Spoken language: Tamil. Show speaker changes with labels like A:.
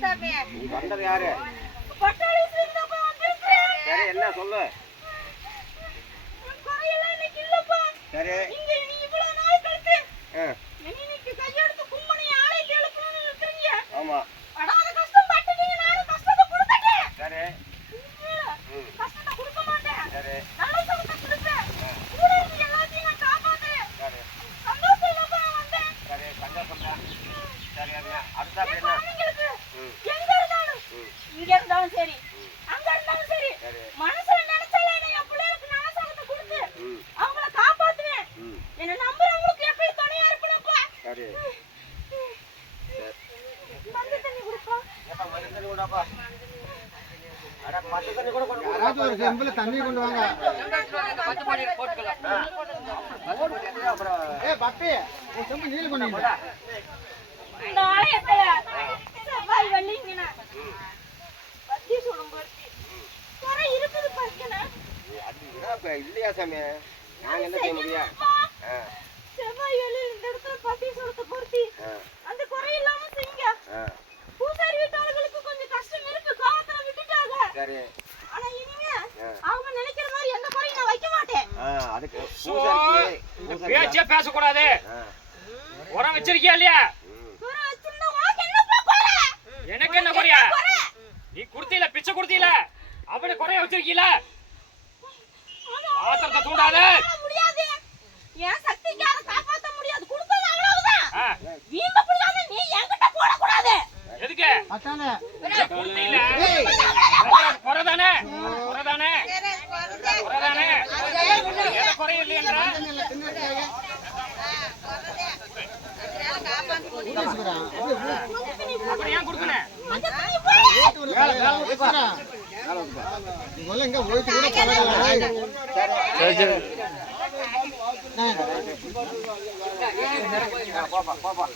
A: வந்தது யாரு? சரி என்ன சொல்லு?
B: ஆமா. சரி. சரி. சரி. சரி என்ன அடுத்த என்ன?
C: யாராவது ஒரு செம்பில் தண்ணி கொண்டு வாங்க
B: அப்புறம்
C: ஏ பப்பி ஒரு செம்பு கொண்டு வாங்க.
A: செவ்வாய்
B: இல்லையா சாமி நாங்க என்ன செய்ய முடியும்
A: செவ்வாய் இந்த இடத்துல பத்தி சொல்றது பொருத்தி
B: சரி
A: ஆனா இனிமே
B: ஆ.
A: அவங்க நினைக்கிற மாதிரி எந்த குறையும் நான் வைக்க மாட்டேன்.
B: ஆ அதுக்கு பூசாரிக்கு பூசாரிக்கு
D: பேச்சே பேசக்கூடாது. உரம் வச்சிருக்கியா இல்லையா? எனக்கு என்ன குறையா?
A: குறை?
D: நீ குடுத்தீல பிச்சை குடுத்தீல அவனை குறைய வச்சிருக்கீல. ஆத்திரத்தை தூண்டாத.
A: முடியாது.
C: பழகல. நான்
B: போப்பா போப்பா